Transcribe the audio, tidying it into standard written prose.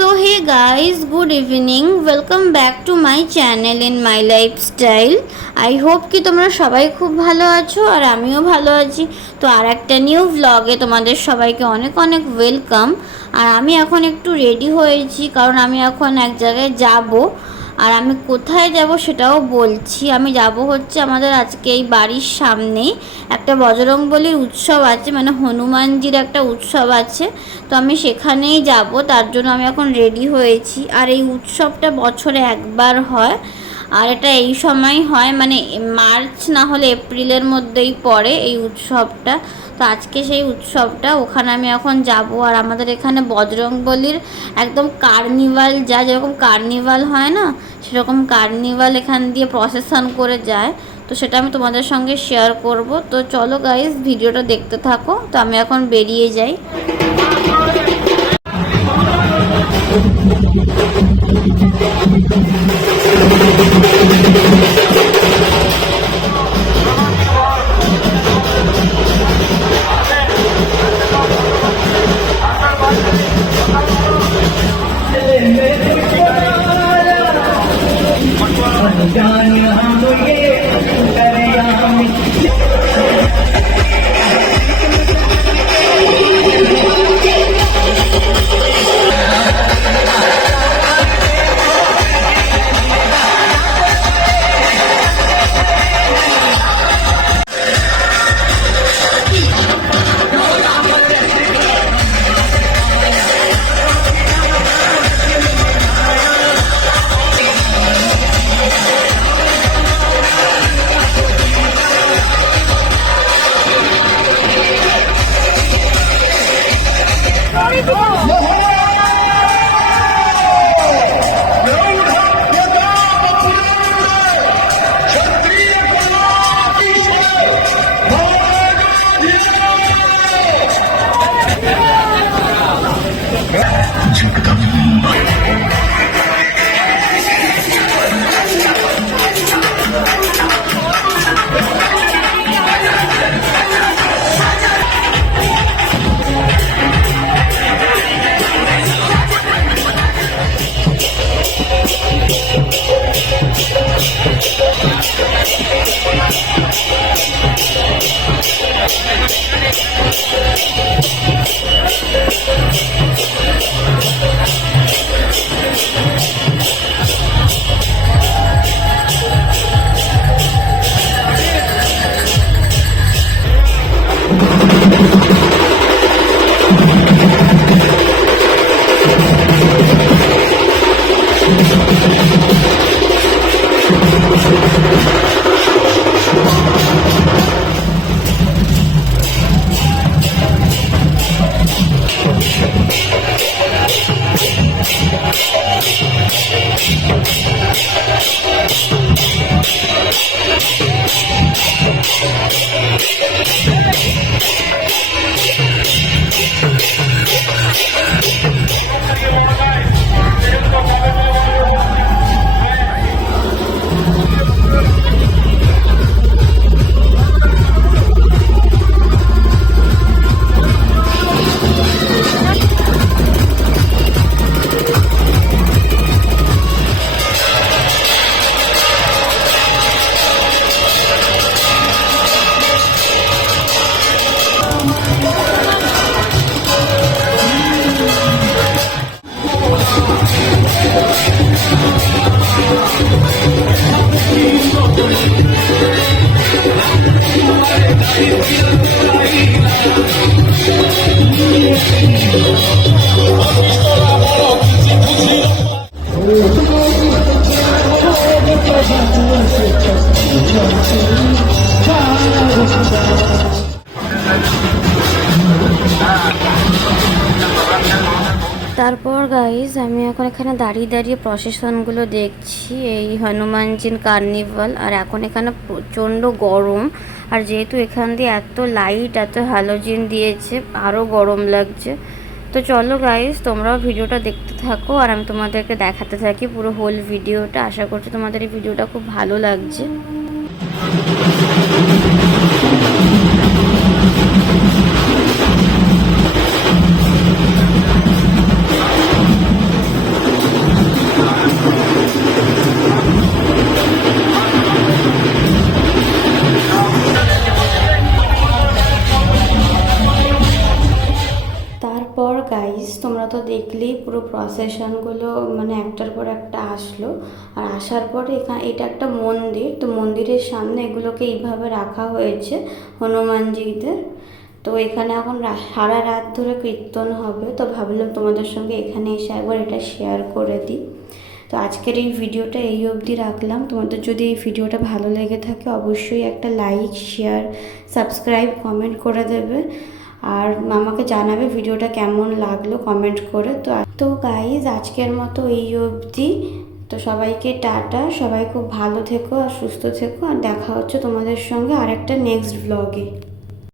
So hey guys, good evening. Welcome back to my channel in my lifestyle. I hope কি তোমরা সবাই খুব ভালো আছো আর আমিও ভালো আছি। তো আর একটা নিউ ভ্লগে তোমাদের সবাইকে অনেক অনেক ওয়েলকাম। আর আমি এখন একটু রেডি হয়েছি কারণ আমি এখন এক জায়গায় যাব। আর আমি কোথায় যাব সেটাও বলছি। আমি যাব হচ্ছে আমাদের আজকে এই বাড়ির সামনে একটা বজরংবলীর উৎসব আছে, মানে হনুমানজির একটা উৎসব আছে। তো আমি সেখানেই যাব, তার জন্য আমি এখন রেডি হয়েছি। আর এই উৎসবটা বছরে একবার হয়, আর এটা এই সময় হয়, মানে মার্চ না হলে এপ্রিলের মধ্যেই পড়ে এই উৎসবটা। তো আজকে সেই উৎসবটা, ওখানে আমি এখন যাব। আর আমাদের এখানে বজরংবলীর একদম কার্নিভাল যায়, যেরকম কার্নিভাল হয় না, সেরকম কার্নিভাল এখান দিয়ে প্রসেসন করে যায়। তো সেটা আমি তোমাদের সঙ্গে শেয়ার করব। তো চলো গাইস, ভিডিওটা দেখতে থাকো। তো আমি এখন বেরিয়ে যাই। তারপর গাইজ আমি এখন এখানে দাঁড়িয়ে দাঁড়িয়ে প্রসেশনগুলো দেখছি, এই হনুমানজির কার্নিভাল। আর এখন এখানে প্রচণ্ড গরম, আর যেহেতু এখান দিয়ে এত লাইট, এত হ্যালোজিন দিয়েছে, আরও গরম লাগছে। তো চলো গাইজ, তোমরাও ভিডিওটা দেখতে থাকো আর আমি তোমাদেরকে দেখাতে থাকি পুরো হোল ভিডিওটা। আশা করছি তোমাদের এই ভিডিওটা খুব ভালো লাগছে। তারপর গাইস তোমরা তো দেখলেই পুরো প্রসেশনগুলো মানে একটার পর একটা আসলো। আর আসার পরে এখানে এটা একটা মন্দির, তো মন্দিরের সামনে এগুলোকে এইভাবে রাখা হয়েছে হনুমানজিদের। তো এখানে এখন সারা রাত ধরে কীর্তন হবে, তো ভাবলাম তোমাদের সঙ্গে এখানে এসে একবার এটা শেয়ার করে দিই। তো আজকের এই ভিডিওটা এই অবধি রাখলাম। তোমাদের যদি এই ভিডিওটা ভালো লেগে থাকে অবশ্যই একটা লাইক, শেয়ার, সাবস্ক্রাইব, কমেন্ট করে দেবে। আর আমাকে জানাবে ভিডিওটা কেমন লাগলো কমেন্ট করে। তো গাইজ আজকের মতো এই অবধি। তো সবাইকে টাটা, সবাই খুব ভালো থেকো আর সুস্থ থেকো, আর দেখা হচ্ছে তোমাদের সঙ্গে আরেকটা নেক্সট ব্লগে।